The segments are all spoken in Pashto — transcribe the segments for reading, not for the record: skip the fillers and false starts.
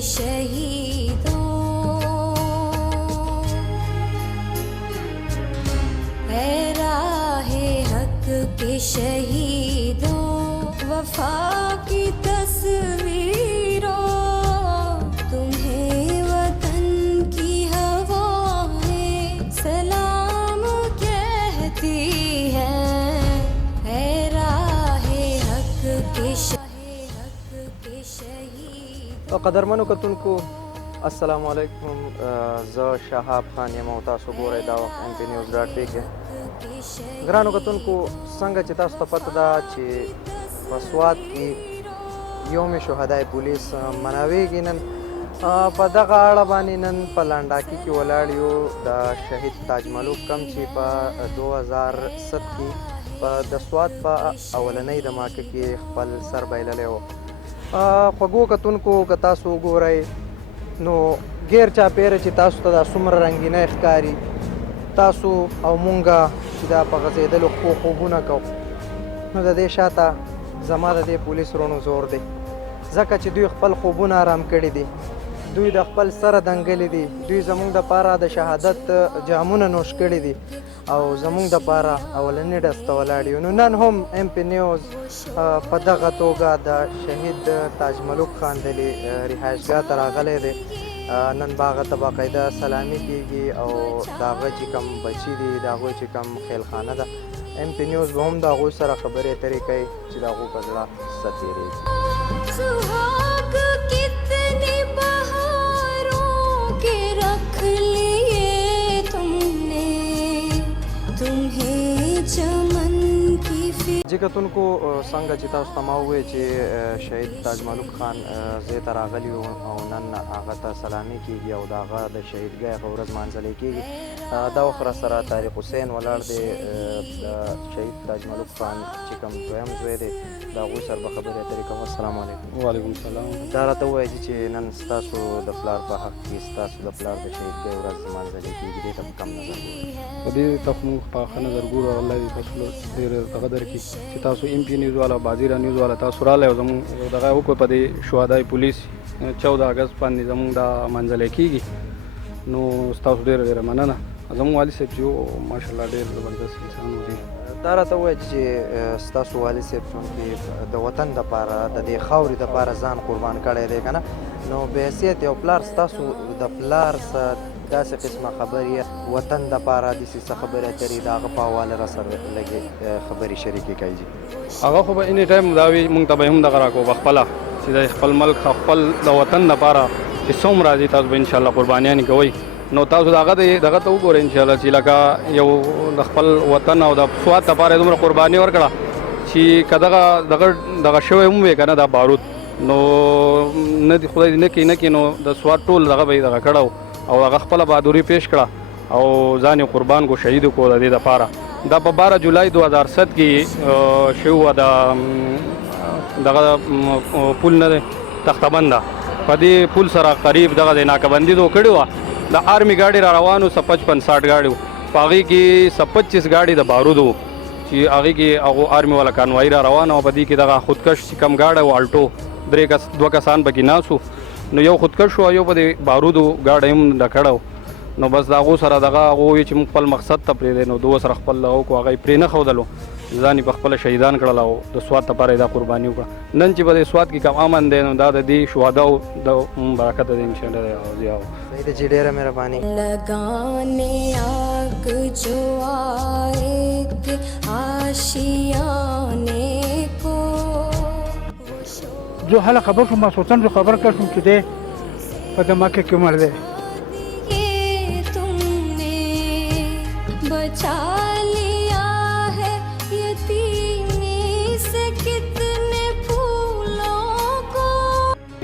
शहीदों, है राहे हक के शहीदों, वफा की तस्वीरों, तुम्हें वतन की हवाएं सलाम कहती है राहे हक के शहीद. قدرمنو کتونکو السلام علیکم. زه شهاب خان یم او تاسو ګورئ دا وخت mp.news.pk. ګرانو کتونکو څنګه چې تاسو ته پته ده چې په سوات کې یوم شهدای پولیس مناویږي نن په دغه اړه باندې نن په لنډاکي کې ولاړ یو د شهید تاج ملک کم چې په 2007 کې په د سوات په اولنۍ دماکه کې خپل سر بایللی و. خوږو کتونکو که تاسو وګورئ نو غیر چاپیره چې تاسو ته دا څومره رنګینه ښکاري، تاسو او مونږه چې دا په غځېدلو خوبونه کوو نو د دې شاته زما د دې پولیس رونو زور دی، ځکه چې دوی خپل خوبونه آرام کړي دي، دوی د خپل سره دنګلي دي، دوی زمونږ دپاره د شهادت جامونه نوش کړي دي او زمونږ دپاره اولنۍ ډز ته ولاړ یو. نو نن هم MP نیوز په دغه توګه د شهید تاج ملک خان د رهایشګاه ته راغلی دی. نن به هغه ته باقاعده سلامي کېږي او د هغه چې کوم بچي دي د هغوی چې کوم خیلخانه ده MP نیوز به هم د هغوی سره خبرې اترې کوي چې د هغوی په زړه څه تېرېږي. جی کتونکو څنګه چې تاسو ته ما وویل چې شهید تاج ملک خان ځای ته راغلی و او نن هغه ته سلامي کېږي او د هغه د شهیدګۍ هغه ورځ لمانځلی کېږي. دا وخت راسره طارق حسین ولاړ دی د شهید تاج ملک خان چې کوم دویم زوی دی د هغوی سره به خبرې اترې کوم. السلام علیکم. وعلیکم السلام. دا راته ووایي چې نن ستاسو د پلار په حق کې ستاسو د پلار د شهیدګۍ ورځ لمانځلی کېږي، دې ته په کم نظر ګورئ؟ په دې ته خو موږ په ښه نظر ګورو. الله دې تاسو له ډېر دغه درکړي چې تاسو MP نیوز والا بازیرا نیوز والا تاسو راغلی او زموږ یو دغه وکړو په دې شهدای پولیس 14 اګست باندې زموږ دا منځلی کېږي. نو ستاسو ډېره ډېره مننه. زموږ والي صاحب چې ماشاءالله ډېر زبردست انسان و. دا راته ووایه چې ستاسو والي صاحب چونکې د وطن دپاره د دې خاورې دپاره ځان قربان کړی دی که نه، نو بحیثیت یو پلار ستاسو د پلار څه داسې قسمه خبرې وطن دپاره داسې څه خبرې اترې د هغه په حواله راسره لږې خبرې شریکې کوي. هغه خو به اني ټایم دا وي موږ ته به هم دغه راکړو پخپله چې د خپل ملک خپل د وطن دپاره چې څوم راځي تاسو به انشاءالله قربانیانې کوئ. نو تاسو دغه ته وګورئ انشاءالله چې لکه یو د خپل وطن او د سوات دپاره یې دومره قرباني ورکړه چې که دغه شوی هم وی که نه دا بارود نو نه خدای دې نه کړي نو د سوات ټول دغه به یې دغه کړی او هغه خپله بهادري پیش کړه او ځان یې قربان کو شهید کو د دې دپاره. دا په 12 جولای 2007 کې شوی وه دغه پول نه دی تختبنده په دې پول سره قریب دغه د ناکهبندي دو کړې وه. د آرمي ګاډي را روانو 55-60 ګاډي وو، په هغې کې 25 ګاډي د بارودو وو چې هغې کې هغو آرمي والا کانوایي را روانه وه. په دې کې دغه خودکش چې کم ګاډی و الټو 2 کسان پکې ناست وو، نو یو خودکش و یو په دې بارودو ګاډی هم د کړی و. نو بس د هغو سره دغه هغه وویل چې موږ خپل مقصد ته پرېږدی، نو دوه سره خپل دغه وکړو، هغه یې پرې نه ښودلو، ځان یې په خپله شهیدان کړل او د سوات لپاره یې دا قرباني وکړه. نن چې په دې سوات کې کم امن دی نو دا د دې شهداو د برکت دی انشاءالله. صحیح ده چې ډېره مهرباني. लगाने आग जो आए के आशियाने को जो حالا خبر شوم ما سوچم جو خبر کړم چې دې په دماکه کې مړ دی. बचा लिया है यतीमी से कितने फूलों को.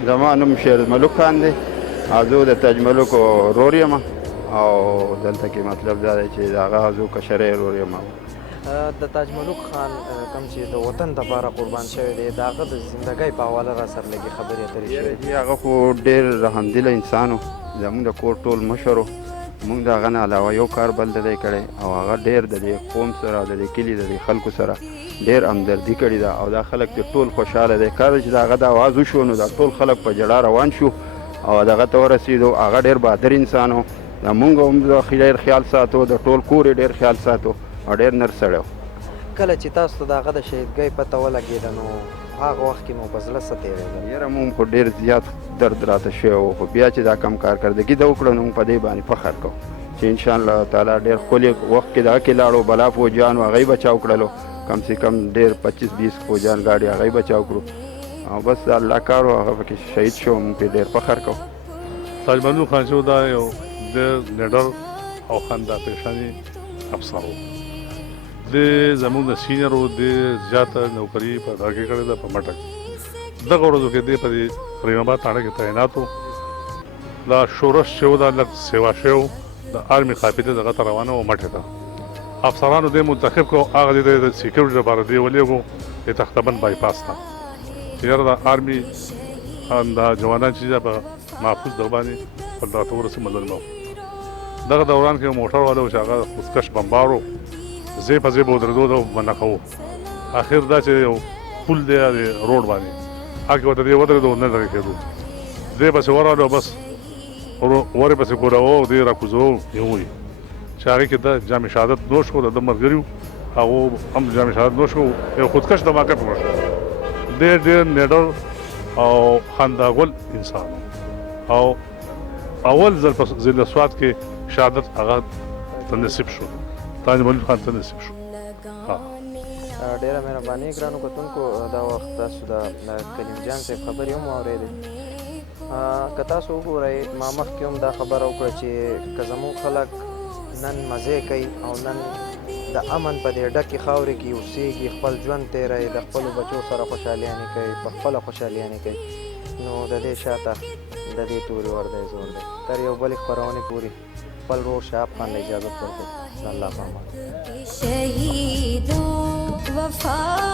زما نوم شهید ملک خان دی، زه د تاج ملک ورور یم او دلته کې مطلب دا دی چې د هغه زه کشری ورور یم. د تاج ملک خان کوم چې د وطن دپاره قربان شوی دی د هغه د زندګۍ په حواله را سره لږې خبرې اترې شوې دي. هغه خو ډېر رحمدله انسان و، زموږ د کور ټول مشر و، موږ د هغه نه علاوه یو کار بل نه دی کړی او هغه ډېر د دې قوم سره د دې کلي د دې خلکو سره ډېر همدردي کړې ده او دا خلک چې ټول خوشحاله دی. کله چې د هغه د اواز وشو نو دا ټول خلک په ژړا روان شو او دغه ته ورسېدو. هغه ډېر بهادر انسان و. مونږ هم د ډېر خیال ساتو، د ټول کور یې ډېر خیال ساتو او ډېر نر سړی و. کله چې تاسو ته د هغه د شهیدګۍ پته ولګېده نو هغه وخت کې مو په زړه څه تېرېدل؟ یاره مونږ خو ډېر زیات درد راته شوی و، خو بیا چې دا کم کارکردګي ده وکړه نو مونږ په دې باندې فخر کوو چې انشاءالله تعالی ډېر ښکلي وخت کې دغه کې لاړو. بلا فوجیان و هغه یې بچاو کړلو، کم سے کم ډېر 25-20 فوجیان ګاډي هغه یې بچاو کړو. او بس د الله کار و، هغه پکې شهید شو. مونږ پرې ډېر فخر کوو. تاج محمد خان چې دا یو ډېر نډر او خندا پیشاني افسر و. د زموږ د سینیر و، د زیاته نوکري په دغه کې کړې ده په مټه کې. دغه ورځو کې دی په دې ریناباد تاڼه کې تعینات و. دا شورش چې و دا لږ سیوا شوی و، د آرمي قافلې دغه ته روانه و مټې ته. افسرانو دې منتخب کړو، هغه دې د سیکیورټي لپاره دې ولېږو د تختبند بایپاس ته چې یاره د آرمي دا جوانان چې په محفوظ دغه باندې په دغه ورسې مزل نه و. دغه دوران کې یو موټر والا و چې هغه خودکش بمبار و، ځای په ځای به ودرېدو ده منع کوو. اخر دا چې یو پل دی د روډ باندې هغې ورته دې ودرېدو نه لرې کېدو، دی پسې ورغلو بس ورې پسې کولاوه او دی را کوزوه نیوه یې چې هغې کې د جام شهادت نوش کړو. د ده ملګري وو هغو هم جام شهادت نوش کړو. یو خودکش دماکه پې وشو. دی ډېر نیډر او خنداګل انسان او اول ځل په ضلع سوات کې شهادت هغه ته نصیب شو، تاج محمد خان ته نصیب شو. ډېره مهرباني ګرانو کتونکو، دا وخت تاسو د کلیم جان صاحب خبرې هم واورېدې. که تاسو وګورئ ما مخکې هم دا خبره وکړه چې که زموږ خلک نن مزې کوي او نن د امن په دې ډکې خاورې کې اوسېږي، خپل ژوند تېروي، د خپلو بچو سره خوشحالیانې کوي، په خپله خوشحالیانې کوي، نو د دې شاته د دې تورې ور دی زور دی. تر یو بلې خپرونې پورې خپل ورور شهاب خان له اجازت ورکوي. د الله په امان. شهیدوں وفا